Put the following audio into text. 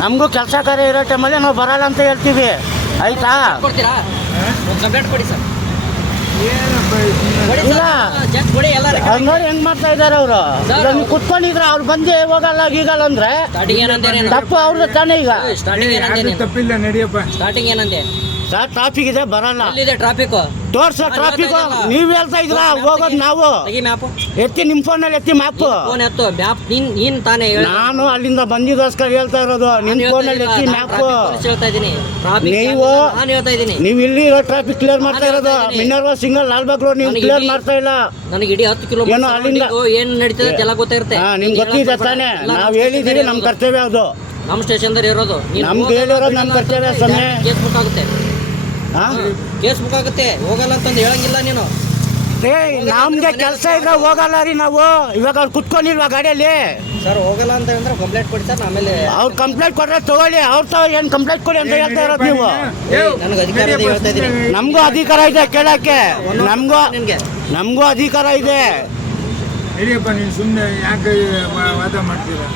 ನಮಗೂ ಕೆಲಸ ಕಾರ್ಯ ಇರೋ ಟೈಮಲ್ಲಿ ನಾವು ಬರಲ್ಲ ಅಂತ ಹೇಳ್ತೀವಿ, ಆಯ್ತಾ? ಕೊಡ್ತೀರಾ? ಕಂಪ್ಲೇಂಟ್ ಕೊಡಿ ಸರ್. ಇಲ್ಲ ನೋಡಿ ಹೆಂಗ್ ಮಾಡ್ತಾ ಇದಾರೆ ಅವರು. ನೀವು ಕುತ್ಕೊಂಡಿದ್ರ ಅವ್ರು ಬಂದು ಹೋಗಲ್ಲ ಗೀಗಲ್ಲ ಅಂದ್ರೆ ತಪ್ಪು ಅವ್ರದ್ದು ತಾನೇ. ಈಗ ತಪ್ಪಿಲ್ಲ ನಡಿಯಪ್ಪ. ಸ್ಟಾರ್ಟಿಂಗ್ ಏನಂದೆ? ಸರ್ ಟ್ರಾಫಿಕ್ ಇದೆ, ಬರಲ್ಲ. ಟ್ರಾಫಿಕ್ ತೋರ್ಸ ಟ್ರಾಫಿಕ್. ನೀವ್ ಹೇಳ್ತಾ ಇದ್ರ ಹೋಗೋದು ನಾವು ಎತ್ತಿ ನಿಮ್ ಫೋನಲ್ಲಿ ಎತ್ತಿ ಮ್ಯಾಪ್. ನಾನು ಅಲ್ಲಿಂದ ಬಂದಿದ್ದೋಸ್ಕರ ಹೇಳ್ತಾ ಇರೋದು. ನಿಮ್ ಫೋನಲ್ಲಿ ಎತ್ತಿ ಮ್ಯಾಪ್. ನೀವು ಇಲ್ಲಿ ಟ್ರಾಫಿಕ್ ಕ್ಲಿಯರ್ ಮಾಡ್ತಾ ಇರೋದು. ಮಿನರ್ವಾ ಸಿಂಗಲ್ ಲಾಲ್ಬಾಗ್ ರೋಡ್ ನೀವು ಕ್ಲಿಯರ್ ಮಾಡ್ತಾ ಇಲ್ಲ. ನನಗೆ ಇಡೀ 10 ಕಿಲೋಮೀಟರ್ ಅಲ್ಲಿಂದ ಏನು ನಡೀತದೆ ಎಲ್ಲ ಗೊತ್ತಿರುತ್ತೆ. ನಿಮ್ಗೆ ಗೊತ್ತಿದೆ ತಾನೇ, ನಾವು ಹೇಳಿದೀವಿ, ನಮ್ಮ ಕರ್ತವ್ಯ ಅದು. ನಮ್ಮ ಸ್ಟೇಷನ್ ಇರೋದು ನಮ್ಗೆ ಹೇಳಿರೋದು ನಮ್ಮ ಕರ್ತವ್ಯ. ಸಮಯ ಕೇಸ್ ಬುಕ್ ಆಗುತ್ತೆ, ಕೇಸ್ ಬುಕ್ ಆಗುತ್ತೆ. ಹೋಗಲ್ಲ ಅಂತಂದು ಹೇಳಂಗಿಲ್ಲ ನೀನು. ನಮ್ಗೆ ಕೆಲಸ ಇದ್ರೆ ಹೋಗಲ್ಲ ರೀ ನಾವು. ಇವಾಗ ಅವ್ರು ಕುತ್ಕೊಂಡಿಲ್ವಾ ಗಾಡಿಯಲ್ಲಿ? ಸರ್ ಹೋಗಲ್ಲ ಅಂತ ಅಂದ್ರೆ ಕಂಪ್ಲೇಂಟ್ ಕೊಡಿ ಸರ್. ಆಮೇಲೆ ಅವ್ರು ಕಂಪ್ಲೇಂಟ್ ಕೊಟ್ರೆ ತಗೊಳ್ಳಿ. ಅವ್ರು ಏನು ಕಂಪ್ಲೇಂಟ್ ಕೊಡಿ ಅಂತ ಹೇಳ್ತಾ ಇರೋದು ನೀವು. ನನಗೆ ಅಧಿಕಾರ ಇದೆ ಹೇಳ್ತಾ ಇದ್ದೀನಿ. ನಮಗೂ ಅಧಿಕಾರ ಇದೆ ಕೇಳಕ್ಕೆ. ನಮಗೂ ಅಧಿಕಾರ ಇದೆ. ನಡಿಯಪ್ಪ, ನೀನು ಸುಮ್ಮನೆ ಯಾಕೆ ವಾದ ಮಾಡ್ತೀರಾ?